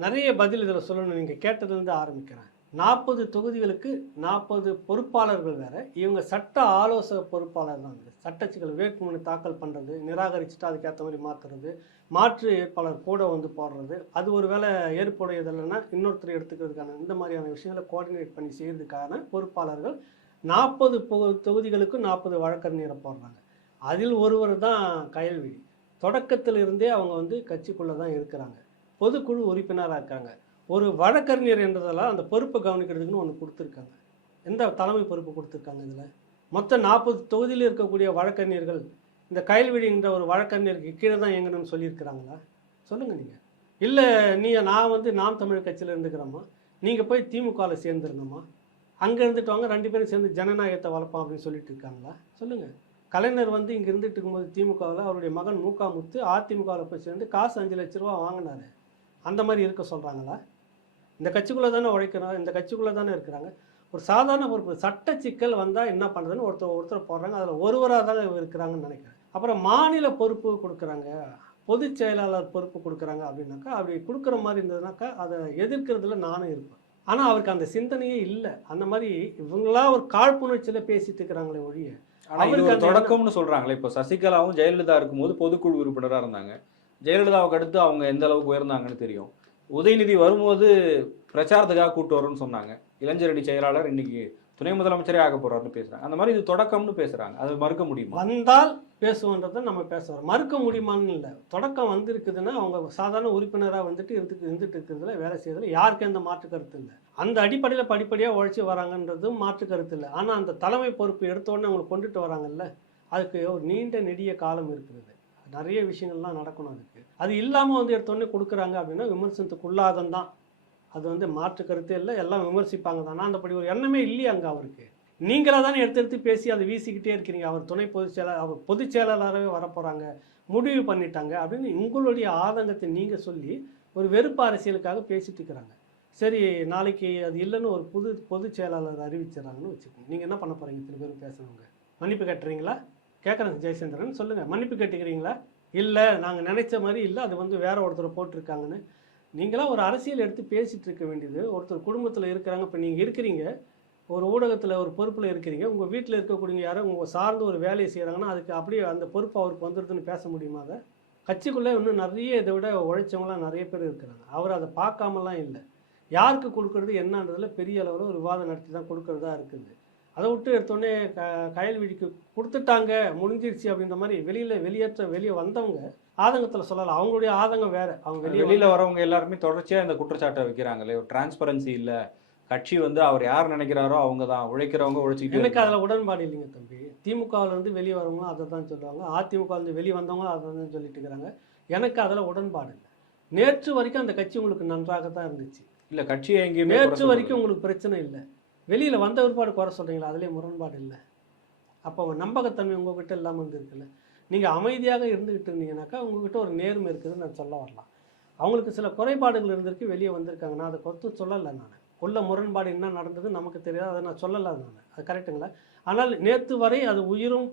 நிறைய பதில் இதில் சொல்லணும் நீங்கள் கேட்டதுலேருந்து ஆரம்பிக்கிறேன். நாற்பது தொகுதிகளுக்கு நாற்பது பொறுப்பாளர்கள் வேறு. இவங்க சட்ட ஆலோசக பொறுப்பாளர் தான் சட்டச்சிக்கல் வேட்புமனு தாக்கல் பண்ணுறது நிராகரிச்சுட்டு அதுக்கேற்ற மாதிரி மாற்றுறது மாற்று வேட்பாளர் கூட வந்து போடுறது. அது ஒரு வேளை ஏற்புடையது இல்லைன்னா இன்னொருத்தர் எடுத்துக்கிறதுக்கான இந்த மாதிரியான விஷயங்களை கோஆர்டினேட் பண்ணி செய்கிறதுக்கான பொறுப்பாளர்கள் நாற்பது தொகுதிகளுக்கும் நாற்பது வழக்கறிஞரை போடுறாங்க. அதில் ஒருவர் தான் கயல்விழி. தொடக்கத்தில் இருந்தே அவங்க வந்து கட்சிக்குள்ளே தான் இருக்கிறாங்க. பொதுக்குழு உறுப்பினராக இருக்காங்க. ஒரு வழக்கறிஞர் என்றதெல்லாம் அந்த பொறுப்பை கவனிக்கிறதுக்குன்னு ஒன்று கொடுத்துருக்காங்க. எந்த தலைமை பொறுப்பு கொடுத்துருக்காங்க இதில்? மொத்தம் நாற்பது தொகுதியில் இருக்கக்கூடிய வழக்கறிஞர்கள் இந்த கயல்விழின்ற ஒரு வழக்கறிஞருக்கு கீழே தான் இயங்கணும்னு சொல்லியிருக்கிறாங்களா? சொல்லுங்கள் நீங்கள் இல்லை நீ நான் வந்து நாம் தமிழ் கட்சியில் இருந்துக்கிறோமா? நீங்கள் போய் திமுகவில் சேர்ந்துருங்கம்மா. அங்கே இருந்துட்டு வாங்க ரெண்டு பேரும் சேர்ந்து ஜனநாயகத்தை வளர்ப்போம் அப்படின்னு சொல்லிட்டு இருக்காங்களா? சொல்லுங்கள் கலைஞர் வந்து இங்கே இருந்துட்டு இருக்கும்போது திமுகவில் அவருடைய மகன் மூகா முத்து அதிமுகவில் போய் சேர்ந்து காசு அஞ்சு லட்ச ரூபா வாங்கினாரு. அந்த மாதிரி இருக்க சொல்கிறாங்களா இந்த கட்சிக்குள்ளே தானே உழைக்கிறோம் இந்த கட்சிக்குள்ளே தானே இருக்கிறாங்க. ஒரு சாதாரண பொறுப்பு சட்ட சிக்கல் வந்தால் என்ன பண்ணுறதுன்னு ஒருத்தர் ஒருத்தர் போடுறாங்க. அதில் ஒருவராக தான் இருக்கிறாங்கன்னு நினைக்கிறேன். அப்புறம் மாநில பொறுப்பு கொடுக்குறாங்க. பொதுச் செயலாளர் பொறுப்பு கொடுக்குறாங்க அப்படின்னாக்கா அப்படி கொடுக்குற மாதிரி இருந்ததுனாக்கா அதை எதிர்க்கிறதுல நானும் இருப்பேன். ஆனால் அவருக்கு அந்த சிந்தனையே இல்லை. அந்த மாதிரி இவங்களா ஒரு காழ்ப்புணர்ச்சியில் பேசிட்டு இருக்கிறாங்களே ஒழிய அவருக்கு தொடக்கம்னு சொல்றாங்களே. இப்போ சசிகலாவும் ஜெயலலிதா இருக்கும்போது பொதுக்குழு உறுப்பினரா இருந்தாங்க. ஜெயலலிதாவுக்கு அடுத்து அவங்க எந்த அளவுக்கு உயர்ந்தாங்கன்னு தெரியும். உதயநிதி வரும்போது பிரச்சாரத்துக்காக கூட்டு வரும்னு சொன்னாங்க. இளைஞரணி செயலாளர் இன்னைக்கு துணை முதலமைச்சரே ஆக போறாருன்னு பேசுறாங்க. அந்த மாதிரி இது தொடக்கம்னு பேசுறாங்க. அதை மறுக்க முடியுமா? வந்தால் பேசுவோன்றதை நம்ம பேசுகிறோம் மறுக்க முடியுமான்னு இல்லை. தொடக்கம் வந்திருக்குதுன்னா அவங்க சாதாரண உறுப்பினராக வந்துட்டு இருந்துட்டு இருந்துட்டு இருக்கிறதுல வேலை செய்யறதுல யாருக்கும் எந்த மாற்று கருத்து இல்லை. அந்த அடிப்படையில் படிப்படியாக உழைச்சி வராங்கன்றதும் மாற்று கருத்து இல்லை. ஆனால் அந்த தலைமை பொறுப்பு எடுத்தோடனே அவங்களை கொண்டுட்டு வராங்கல்ல. அதுக்கு ஒரு நீண்ட நெடிய காலம் இருக்கிறது நிறைய விஷயங்கள்லாம் நடக்கணும் அதுக்கு. அது இல்லாமல் வந்து எடுத்தோடனே கொடுக்குறாங்க அப்படின்னா விமர்சனத்துக்குள்ளாதந்தான் அது வந்து மாற்று கருத்தே இல்லை எல்லாம் விமர்சிப்பாங்க தானே. அந்தபடி ஒரு எண்ணமே இல்லையே அங்கே அவருக்கு. நீங்களாக தானே எடுத்து எடுத்து பேசி அதை வீசிக்கிட்டே இருக்கிறீங்க. அவர் துணை பொதுச் செயலாளர் அவர் பொதுச் செயலாளராகவே வரப்போகிறாங்க முடிவு பண்ணிட்டாங்க அப்படின்னு உங்களுடைய ஆதங்கத்தை நீங்கள் சொல்லி ஒரு வெறுப்பு அரசியலுக்காக பேசிட்டு இருக்கிறாங்க. சரி நாளைக்கு அது இல்லைன்னு ஒரு புது பொதுச் செயலாளர் அறிவிச்சிடறாங்கன்னு வச்சுக்கோங்க. நீங்கள் என்ன பண்ண போகிறீங்க இத்தனை பேரும் பேசுகிறவங்க மன்னிப்பு கட்டுறீங்களா? கேட்குறேங்க ஜெயசந்திரன். சொல்லுங்கள் மன்னிப்பு கேட்டுக்கிறீங்களா? இல்லை நாங்கள் நினைச்ச மாதிரி இல்லை அது வந்து வேற ஒருத்தர் போட்டிருக்காங்கன்னு. நீங்களாம் ஒரு அரசியல் எடுத்து பேசிகிட்டு இருக்க வேண்டியது. ஒருத்தர் குடும்பத்தில் இருக்கிறாங்க இப்போ நீங்கள் இருக்கிறீங்க ஒரு ஊடகத்தில் ஒரு பொறுப்பில் இருக்கிறீங்க உங்கள் வீட்டில் இருக்கக்கூடிய யாரோ உங்கள் சார்ந்து ஒரு வேலையை செய்கிறாங்கன்னா அதுக்கு அப்படியே அந்த பொறுப்பு அவருக்கு வந்துடுதுன்னு பேச முடியுமா அதை? கட்சிக்குள்ளே இன்னும் நிறைய இதை விட உழைச்சவங்களாம் நிறைய பேர் இருக்கிறாங்க. அவர் அதை பார்க்காமலாம் இல்லை. யாருக்கு கொடுக்கறது என்னன்றதில் பெரிய அளவில் ஒரு விவாதம் நடத்தி தான் கொடுக்கறதா இருக்குது. அதை விட்டு எடுத்தோடனே க கயல்விழிக்கு கொடுத்துட்டாங்க முடிஞ்சிருச்சு அப்படின்ற மாதிரி வெளியில் வெளியேற்ற வெளியே வந்தவங்க ஆதங்கத்தில் சொல்லலாம் அவங்களுடைய ஆதங்கம் வேற. அவங்க வெளியே வெளியில வரவங்க எல்லாருமே தொடர்ச்சியா இந்த குற்றச்சாட்டை வைக்கிறாங்களே. ஒரு டிரான்ஸ்பரன்சி இல்ல. கட்சி வந்து அவர் யார் நினைக்கிறாரோ அவங்க தான். உழைக்கிறவங்க உழைச்சிக்கிட்டே எனக்கு. அதில் உடன்பாடு இல்லைங்க தம்பி. திமுகவில் இருந்து வெளியே வரவங்களும் அதை தான் சொல்லுவாங்க. அதிமுக இருந்து வெளியே வந்தவங்களும் அதை தான் சொல்லிட்டு இருக்கிறாங்க. எனக்கு அதில் உடன்பாடு இல்லை. நேற்று வரைக்கும் அந்த கட்சி உங்களுக்கு நன்றாக தான் இருந்துச்சு. இல்ல கட்சியை எங்கேயுமே நேற்று வரைக்கும் உங்களுக்கு பிரச்சனை இல்லை. வெளியில் வந்த விற்பாடு குறை சொல்கிறீங்களா அதுலேயே முரண்பாடு இல்லை. அப்போ நம்பகத்தன்மை உங்ககிட்ட இல்லாமல் இருந்திருக்குல்ல நீங்கள் அமைதியாக இருந்துக்கிட்டு இருந்தீங்கன்னாக்கா உங்ககிட்ட ஒரு நேர்மை இருக்குதுன்னு நான் சொல்ல வரலாம். அவங்களுக்கு சில குறைபாடுகள் இருந்திருக்கு வெளியே வந்திருக்காங்க. நான் அதை கொத்து சொல்லலை நான். உள்ள முரண்பாடு என்ன நடந்தது நமக்கு தெரியாது. அதை நான் சொல்லலை நான். அது கரெக்டுங்களா ஆனால் நேற்று வரை அது உயிரும்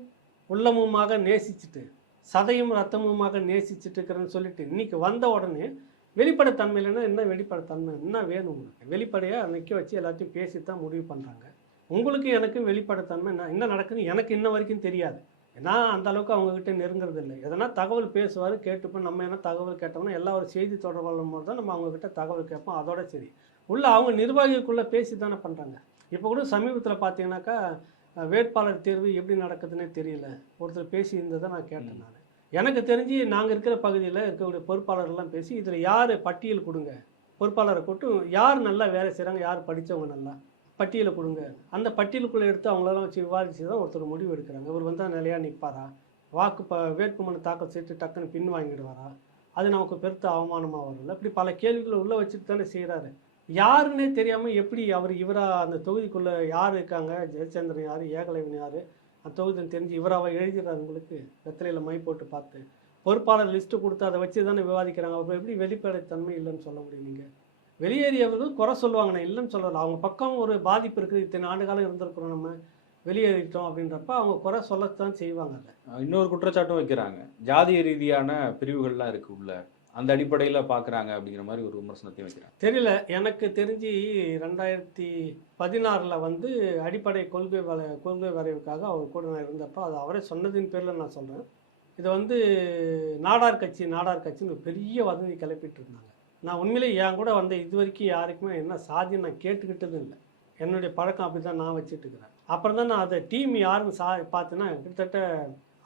உள்ளமுமாக நேசிச்சுட்டு சதையும் ரத்தமுமாக நேசிச்சுட்டு இருக்கிறேன்னு சொல்லிட்டு இன்னைக்கு வந்த உடனே வெளிப்படைத்தன்மையிலன்னா என்ன வெளிப்படைத்தன்மை? என்ன வேணும் உங்களுக்கு வெளிப்படையாக நிற்க வச்சு எல்லாத்தையும் பேசி தான் முடிவு பண்ணுறாங்க உங்களுக்கு எனக்கும் வெளிப்படைத்தன்மை என்ன என்ன நடக்குதுன்னு எனக்கு இன்ன வரைக்கும் தெரியாது. நான் அந்த அளவுக்கு அவங்ககிட்ட நெருங்குறது இல்லை எதனா தகவல் பேசுவார் கேட்டுப்போம். நம்ம என்ன தகவல் கேட்டோம்னா எல்லா ஒரு செய்தி தொடர்பாளர் போது தான் நம்ம அவங்ககிட்ட தகவல் கேட்போம். அதோட சரி. உள்ள அவங்க நிர்வாகிக்குள்ளே பேசி தானே பண்ணுறாங்க இப்போ கூட சமீபத்தில் பார்த்தீங்கன்னாக்கா வேட்பாளர் தேர்வு எப்படி நடக்குதுன்னே தெரியல. ஒருத்தர் பேசி இருந்ததை நான் கேட்டேன் நான். எனக்கு தெரிஞ்சு நாங்கள் இருக்கிற பகுதியில் இருக்கக்கூடிய பொறுப்பாளர்லாம் பேசி இதில் யார் பட்டியல் கொடுங்க? பொறுப்பாளரை கூட்டு யார் நல்லா வேலை செய்கிறாங்க யார் படித்தவங்க நல்லா பட்டியலை கொடுங்க. அந்த பட்டியலுக்குள்ளே எடுத்து அவங்களெல்லாம் வச்சு விவாதிச்சு தான் ஒருத்தர் முடிவு எடுக்கிறாங்க. இவர் வந்தால் நிலையாக நிற்பாரா வாக்கு ப வேட்புமனு தாக்கல் செய்து டக்குன்னு பின் வாங்கிடுவாரா? அது நமக்கு பெருத்த அவமானமாக வரல இப்படி பல கேள்விகளை உள்ளே வச்சுட்டு தானே செய்கிறாரு யாருன்னே தெரியாமல் எப்படி அவர் இவராக அந்த தொகுதிக்குள்ளே யார் இருக்காங்க? ஜெயச்சந்திரன் யார்? ஏகலைவன் யார்? அந்த தெரிஞ்சு இவராக எழுதிடுறாரு உங்களுக்கு. வெத்தலையில் மை போட்டு பார்த்து. பொறுப்பாளர் லிஸ்ட்டு கொடுத்து அதை வச்சு தானே விவாதிக்கிறாங்க. அப்போ எப்படி வெளிப்படைத்தன்மை இல்லைன்னு சொல்ல முடியும் நீங்கள் வெளியேறியவர்கள் குறை சொல்லுவாங்க. நான் இல்லைன்னு சொல்லலை. அவங்க பக்கம் ஒரு பாதிப்பு இருக்குது. இத்தனை ஆண்டு காலம் இருந்திருக்கிறோம் நம்ம. வெளியேறிட்டோம் அப்படின்றப்ப அவங்க குறை சொல்லத்தான் செய்வாங்க இன்னொரு குற்றச்சாட்டும் வைக்கிறாங்க. ஜாதிய ரீதியான பிரிவுகள்லாம் இருக்குது உள்ள. அந்த அடிப்படையில் பார்க்குறாங்க அப்படிங்கிற மாதிரி ஒரு விமர்சனத்தையும் வைக்கிறாங்க. தெரியல. எனக்கு தெரிஞ்சு ரெண்டாயிரத்தி பதினாறில் வந்து அடிப்படை கொள்கை வரை கொள்கை வரைவுக்காக அவர் கூட நான் இருந்தப்போ அது அவரே சொன்னதின் பேரில் நான் சொல்கிறேன் இதை வந்து நாடார் கட்சி நாடார் கட்சின்னு பெரிய வதந்தி கிளப்பிட்டு இருந்தாங்க. நான் உண்மையிலே என் கூட வந்த இது வரைக்கும் யாருக்குமே என்ன சாதியம் நான் கேட்டுக்கிட்டதும் இல்லை. என்னுடைய பழக்கம் அப்படி தான் நான் வச்சுட்டு இருக்கிறேன். அப்புறம் தான் நான் அதை டீம் யாருன்னு சா பார்த்தேன்னா கிட்டத்தட்ட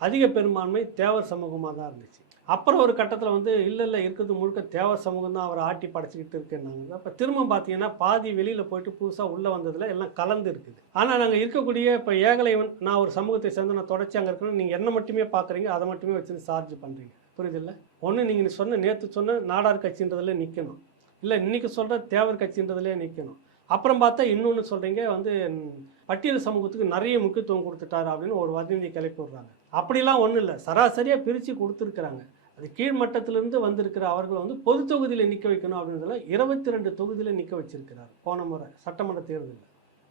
அதிக பெரும்பான்மை தேவர் சமூகமாக தான் இருந்துச்சு. அப்புறம் ஒரு கட்டத்தில் வந்து இல்லை இல்லை இருக்கிறது முழுக்க தேவ சமூகம் தான் அவரை ஆட்டி படைச்சிக்கிட்டு இருக்குன்னாங்க. அப்போ திரும்ப பார்த்தீங்கன்னா பாதி வெளியில் போயிட்டு புதுசாக உள்ளே வந்ததில் எல்லாம் கலந்து இருக்குது. ஆனால் நாங்கள் இருக்கக்கூடிய இப்போ ஏகலைவன் நான் ஒரு சமூகத்தை சேர்ந்து நான் தொடர்ச்சி அங்கே இருக்கணும் நீங்கள் என்ன மட்டுமே பார்க்குறீங்க அதை மட்டுமே வச்சு சார்ஜ் பண்ணுறீங்க புரியுதில்ல? ஒன்று நீங்கள் சொன்ன நேற்று சொன்ன நாடார் கட்சின்றதுல நிற்கணும் இல்லை இன்றைக்கி சொல்கிற தேவர் கட்சின்றதுலேயே நிற்கணும் அப்புறம் பார்த்தா இன்னொன்று சொல்கிறீங்க வந்து பட்டியல் சமூகத்துக்கு நிறைய முக்கியத்துவம் கொடுத்துட்டாரு அப்படின்னு ஒரு வதந்தி கிளப்பி விடுறாங்க. அப்படிலாம் ஒன்றும் இல்லை. சராசரியாக பிரித்து கொடுத்துருக்குறாங்க. அது கீழ்மட்டத்திலிருந்து வந்திருக்கிற அவர்கள் வந்து பொது தொகுதியில் நிற்க வைக்கணும் அப்படின்றதுல இருபத்தி ரெண்டு தொகுதியில் நிற்க வச்சிருக்கிறார் போன முறை சட்டமன்ற தேர்தலில்.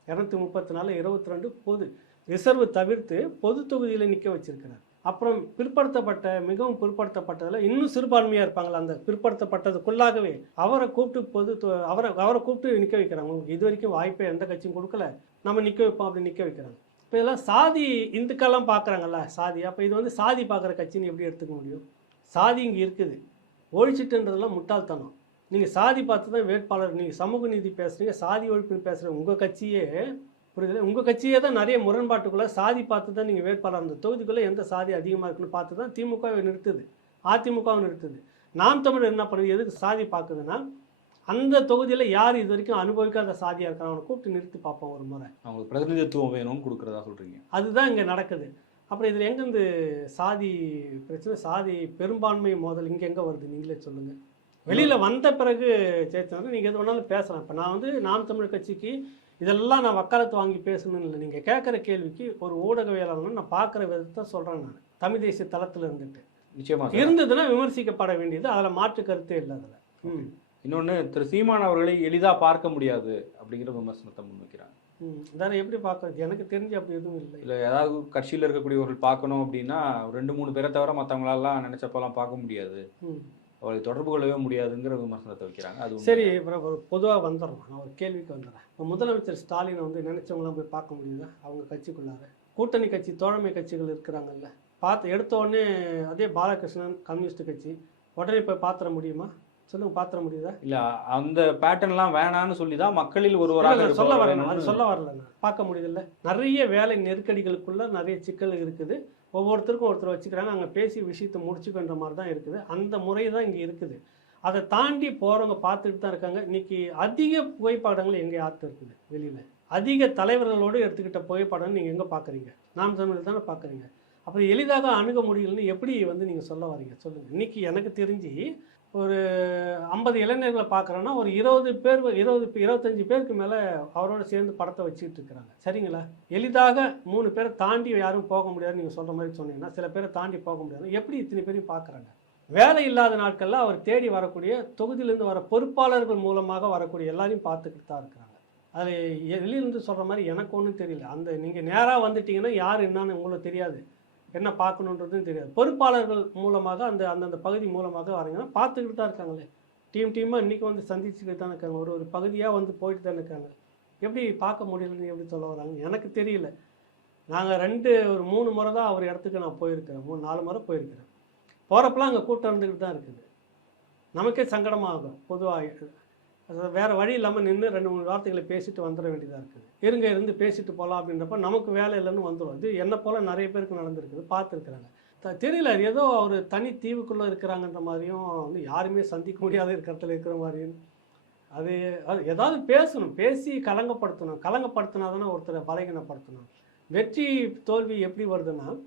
இரநூத்தி முப்பத்தி நாலு இருபத்தி ரெண்டு பொது. ரிசர்வ் தவிர்த்து பொது தொகுதியில் நிற்க வச்சிருக்கிறார். அப்புறம் பிற்படுத்தப்பட்ட மிகவும் பிற்படுத்தப்பட்டதில் இன்னும் சிறுபான்மையாக இருப்பாங்களா? அந்த பிற்படுத்தப்பட்டதுக்குள்ளாகவே அவரை கூப்பிட்டு பொது தொ- அவரை அவரை கூப்பிட்டு நிற்க வைக்கிறாங்க. உங்களுக்கு இது வரைக்கும் வாய்ப்பே எந்த கட்சியும் கொடுக்கல. நம்ம நிற்க வைப்போம் அப்படி நிற்க வைக்கிறாங்க. இப்போ இதெல்லாம் சாதி இந்துக்கள்லாம் பார்க்குறாங்கல்ல சாதி. அப்போ இது வந்து சாதி பார்க்குற கட்சின்னு எப்படி எடுத்துக்க முடியும்? சாதி இங்கே இருக்குது. ஒழிச்சிட்டுன்றதெல்லாம் முட்டாள்தனம். நீங்கள் சாதி பார்த்து தான் வேட்பாளர் நீங்கள் சமூக நீதி பேசுகிறீங்க சாதி ஒழிப்புன்னு பேசுகிற உங்கள் கட்சியே புரியுது உங்கள் கட்சியே தான் நிறைய முரண்பாட்டுக்குள்ளே சாதி பார்த்து தான் நீங்கள் வேட்பாளர் அந்த தொகுதிக்குள்ளே எந்த சாதி அதிகமாக இருக்குன்னு பார்த்து தான் திமுகவை நிறுத்துது. அதிமுகவை நிறுத்துது. நாம் தமிழர் என்ன பண்ணுது? எதுக்கு சாதி பார்க்குதுன்னா அந்த தொகுதியில் யார் இது வரைக்கும் அனுபவிக்காத சாதியாக இருக்காங்க? அவனை கூப்பிட்டு நிறுத்தி பார்ப்போம் ஒரு முறை. அவங்களுக்கு பிரதிநிதித்துவம் வேணும்னு கொடுக்கறதா சொல்றீங்க. அதுதான் இங்கே நடக்குது. அப்புறம் இதில் எங்கேருந்து சாதி பிரச்சனை சாதி பெரும்பான்மை மோதல் இங்கே எங்கே வருது? நீங்களே சொல்லுங்கள் வெளியில் வந்த பிறகு ஜெயிச்சவங்க நீங்கள் எது வேணாலும் பேசலாம். இப்போ நான் வந்து நாம் தமிழர் கட்சிக்கு இதெல்லாம் நான் வக்காலத்து வாங்கி பேசணும்னு இல்லை. நீங்கள் கேட்குற கேள்விக்கு ஒரு ஊடகவியலாளர் நான் பார்க்குற விதத்தை சொல்கிறேன் நான். தமிழ் தேசிய தளத்தில் இருந்துட்டு. நிச்சயமா சார். இருந்ததுன்னா விமர்சிக்கப்பட வேண்டியது. அதில் மாற்று கருத்தே இல்லை அதில். ம். இன்னொன்னு திரு சீமான் அவர்களை எளிதா பார்க்க முடியாது அப்படிங்கிற விமர்சனத்தை முன்வைக்கிறாங்க. வேற எப்படி பார்க்கறது? எனக்கு தெரிஞ்சு அப்படி எதுவும் இல்லை. இல்ல ஏதாவது கட்சியில இருக்கக்கூடியவர்கள் பார்க்கணும் அப்படின்னா ரெண்டு மூணு பேரை தவிர மற்றவங்களெல்லாம் நினைச்சப்பெல்லாம் பார்க்க முடியாது. ம் அவர்களை தொடர்பு கொள்ளவே முடியாதுங்கிற விமர்சனத்தை வைக்கிறாங்க. அது? சரி ஒரு பொதுவாக வந்துடுறோம். நான் ஒரு கேள்விக்கு வந்துடுறேன். இப்போ முதலமைச்சர் ஸ்டாலினை வந்து நினைச்சவங்களாம் போய் பார்க்க முடியுதா? அவங்க கட்சிக்குள்ளார. கூட்டணி கட்சி தோழமை கட்சிகள் இருக்கிறாங்கல்ல. பார்த்து எடுத்த உடனே அதே பாலகிருஷ்ணன் கம்யூனிஸ்ட் கட்சி உடனே போய் பாத்திர முடியுமா? சொல்லுங்க பாத்திர முடியுதா? இல்ல அந்த பேட்டர்ன்லாம் வேணான்னு சொல்லி தான் மக்களில் ஒருவராக இல்ல, சொல்ல வரேன் அது சொல்ல வரல பார்க்க முடியுதுல்ல நிறைய வேலை நெருக்கடிகளுக்குள்ள நிறைய சிக்கல் இருக்குது. ஒவ்வொருத்தருக்கும் ஒருத்தர் வச்சுக்கிறாங்க. அங்கே பேசி விஷயத்தை முடிச்சுக்கின்ற மாதிரி தான் இருக்குது. அந்த முறை தான் இங்கே இருக்குது. அதை தாண்டி போகிறவங்க பார்த்துட்டு தான் இருக்காங்க. இன்னைக்கு அதிக புகைப்படங்கள் எங்கே ஆற்று இருக்குது? வெளியில். அதிக தலைவர்களோடு எடுத்துக்கிட்ட புகைப்படம் நீங்கள் எங்கே பார்க்குறீங்க நாம் தமிழ் தானே பார்க்குறீங்க அப்புறம் எளிதாக அணுக முடியலன்னு எப்படி வந்து நீங்கள் சொல்ல வரீங்க? சொல்லுங்கள் இன்றைக்கி எனக்கு தெரிஞ்சு ஒரு ஐம்பது இளைஞர்களை பார்க்குறோன்னா ஒரு இருபது பேர் இருபது இருபத்தஞ்சி பேருக்கு மேலே அவரோட சேர்ந்து படத்தை வச்சுக்கிட்டு இருக்கிறாங்க. சரிங்களா? எளிதாக மூணு பேரை தாண்டி யாரும் போக முடியாது நீங்கள் சொல்கிற மாதிரி சொன்னீங்கன்னா சில பேரை தாண்டி போக முடியாது. எப்படி இத்தனை பேரையும் பார்க்குறாங்க? வேலை இல்லாத நாட்களில் அவர் தேடி வரக்கூடிய தொகுதியிலேருந்து வர பொறுப்பாளர்கள் மூலமாக வரக்கூடிய எல்லாரையும் பார்த்துக்கிட்டு தான் இருக்கிறாங்க. அது வெளியிலேருந்து சொல்கிற மாதிரி எனக்கு ஒன்றும் தெரியல. அந்த நீங்கள் நேராக வந்துட்டீங்கன்னா யார் என்னன்னு உங்களுக்கு தெரியாது. என்ன பார்க்கணுன்றதும் தெரியாது. பொறுப்பாளர்கள் மூலமாக அந்த அந்தந்த பகுதி மூலமாக வரீங்கன்னா பார்த்துக்கிட்டு தான் இருக்காங்களே. டீம் டீமாக இன்றைக்கி வந்து சந்திச்சுக்கிட்டு தான் இருக்காங்க. ஒரு ஒரு பகுதியாக வந்து போயிட்டு தான் இருக்காங்க. எப்படி பார்க்க முடியலன்னு எப்படி சொல்ல வராங்க? எனக்கு தெரியல. நாங்கள் ரெண்டு ஒரு மூணு முறை தான் அவர் இடத்துக்கு நான் போயிருக்கிறேன். மூணு நாலு முறை போயிருக்கிறேன். போகிறப்பெல்லாம் அங்கே கூட்டம் இருந்துக்கிட்டு தான் இருக்குது. நமக்கே சங்கடமாகும். பொதுவாக வேறு வழி இல்லாமல் நின்று ரெண்டு மூணு வார்த்தைகளை பேசிட்டு வந்துட வேண்டியதாக இருக்குது. இருங்க இருந்து பேசிட்டு போகலாம் அப்படின்றப்ப நமக்கு வேலை இல்லைன்னு வந்துடும் இது என்னை போல் நிறைய பேருக்கு நடந்திருக்குது பார்த்துருக்குறாங்க. த- தெரியல அது ஏதோ ஒரு தனி தீவுக்குள்ளே இருக்கிறாங்கன்ற மாதிரியும் வந்து யாருமே சந்திக்க முடியாத இருக்கிறதுல இருக்கிற மாதிரியும். அது அது ஏதாவது பேசணும் பேசி கலங்கப்படுத்தணும். கலங்கப்படுத்தினா தானே ஒருத்தரை பலகீனப்படுத்தணும். வெற்றி தோல்வி எப்படி வருதுன்னா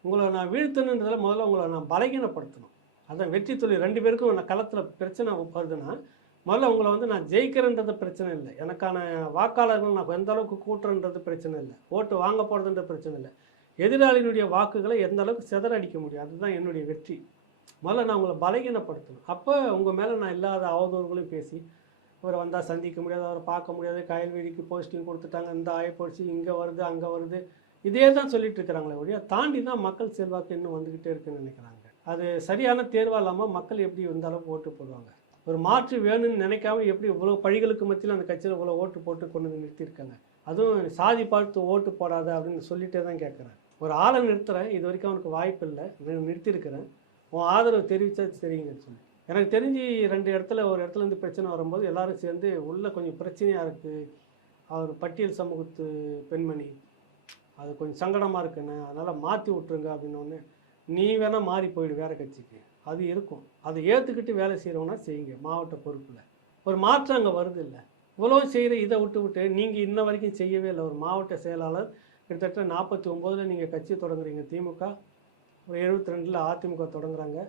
உங்களை நான் வீழ்த்தணுன்றதில் முதல்ல உங்களை நான் பலகீனப்படுத்தணும். அதான் வெற்றி தோல்வி ரெண்டு பேருக்கும் நான் களத்தில் பிரச்சனை வருதுன்னா முதல்ல உங்களை வந்து நான் ஜெயிக்கிறேன்றது பிரச்சனை இல்லை. எனக்கான வாக்காளர்கள் நான் எந்த அளவுக்கு கூட்டுறன்றது பிரச்சனை இல்லை. ஓட்டு வாங்க போகிறதுன்ற பிரச்சனை இல்லை. எதிராளியினுடைய வாக்குகளை எந்த அளவுக்கு செதறடிக்க முடியும்? அதுதான் என்னுடைய வெற்றி. முதல்ல நான் உங்களை பலகீனப்படுத்தணும். அப்போ உங்கள் மேலே நான் இல்லாத அவதூறுகளையும் பேசி அவரை வந்தால் சந்திக்க முடியாது அவரை பார்க்க முடியாது கயல்வெளிக்கு போஸ்டிங் கொடுத்துட்டாங்க இந்த ஆயப்போச்சு இங்கே வருது அங்கே வருது. இதே தான் சொல்லிட்டு இருக்கிறாங்களே ஒழிய தாண்டி தான் மக்கள் செல்வாக்கு இன்னும் வந்துக்கிட்டே இருக்குன்னு நினைக்கிறாங்க. அது சரியான தேர்வாக இல்லாமல் மக்கள் எப்படி இந்த அளவுக்கு ஓட்டு போடுவாங்க? ஒரு மாற்று வேணும்னு நினைக்காம எப்படி இவ்வளோ பழிகளுக்கு மத்தியில் அந்த கட்சியில் இவ்வளோ ஓட்டு போட்டு கொண்டு வந்து நிறுத்தியிருக்காங்க? அதுவும் சாதி பார்த்து ஓட்டு போடாத அப்படின்னு சொல்லிட்டே தான் கேட்குறேன் ஒரு ஆளை நிறுத்துகிறேன் இது வரைக்கும் அவனுக்கு வாய்ப்பு இல்லை. நிறுத்தியிருக்கிறேன். உன் ஆதரவு தெரிவித்தா தெரியுங்கன்னு சொல்லி. எனக்கு தெரிஞ்சு ரெண்டு இடத்துல ஒரு இடத்துல இருந்து பிரச்சனை வரும்போது எல்லாரும் சேர்ந்து உள்ளே கொஞ்சம் பிரச்சனையாக இருக்குது அவர் பட்டியல் சமூகத்து பெண்மணி. அது கொஞ்சம் சங்கடமாக இருக்குண்ணே அதனால் மாற்றி விட்ருங்க ஒன்று நீ வேணால் மாறி போயிடு வேறு கட்சிக்கு. அது இருக்கும். அதை ஏற்றுக்கிட்டு வேலை செய்கிறவங்கன்னா செய்யுங்க மாவட்ட பொறுப்பில். ஒரு மாற்றம் அங்கே வருது இல்லை இவ்வளோ செய்கிற இதை விட்டு விட்டு நீங்கள் இன்ன வரைக்கும் செய்யவே இல்லை. ஒரு மாவட்ட செயலாளர் கிட்டத்தட்ட நாற்பத்தி ஒம்போதில் நீங்கள் கட்சி தொடங்குறீங்க திமுக. ஒரு எழுபத்தி ரெண்டில் அதிமுக தொடங்குறாங்க.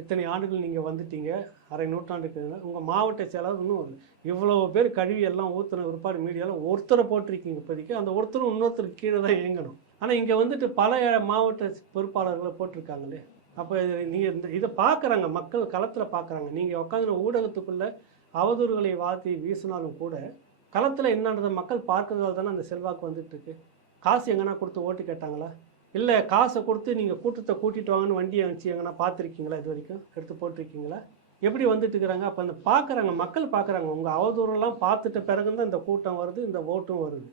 இத்தனை ஆண்டுகள் நீங்கள் வந்துட்டீங்க. அரை நூற்றாண்டுக்கு உங்கள் மாவட்ட செயலாளர் இன்னும் இவ்வளோ பேர் கழுவி எல்லாம் ஊற்றின பிற்பாடு மீடியாவில் ஒருத்தரை போட்டிருக்கீங்க இப்போதைக்கு. அந்த ஒருத்தரும் இன்னொருத்தருக்கு கீழே தான் இயங்கணும். ஆனால் இங்கே வந்துட்டு பல மாவட்ட பொறுப்பாளர்களை போட்டிருக்காங்களே. அப்போ நீங்கள் இந்த இதை பார்க்குறாங்க மக்கள் களத்தில் பார்க்குறாங்க. நீங்கள் உட்காந்துன ஊடகத்துக்குள்ளே அவதூறுகளை வாத்தி வீசினாலும் கூட களத்தில் என்னன்றதை மக்கள் பார்க்கறதால தானே அந்த செல்வாக்கு வந்துட்டுருக்கு. காசு எங்கன்னா கொடுத்து ஓட்டு கேட்டாங்களா? இல்லை காசை கொடுத்து நீங்கள் கூட்டத்தை கூட்டிட்டு வாங்கன்னு வண்டியை அனுப்பிச்சு எங்கன்னா பார்த்துருக்கீங்களா இது வரைக்கும்? எடுத்து போட்டிருக்கீங்களா? எப்படி வந்துட்டு இருக்கிறாங்க? அப்போ அந்த பார்க்குறாங்க மக்கள் பார்க்குறாங்க. உங்கள் அவதூறெல்லாம் பார்த்துட்ட பிறகு தான் இந்த கூட்டம் வருது இந்த ஓட்டும் வருது.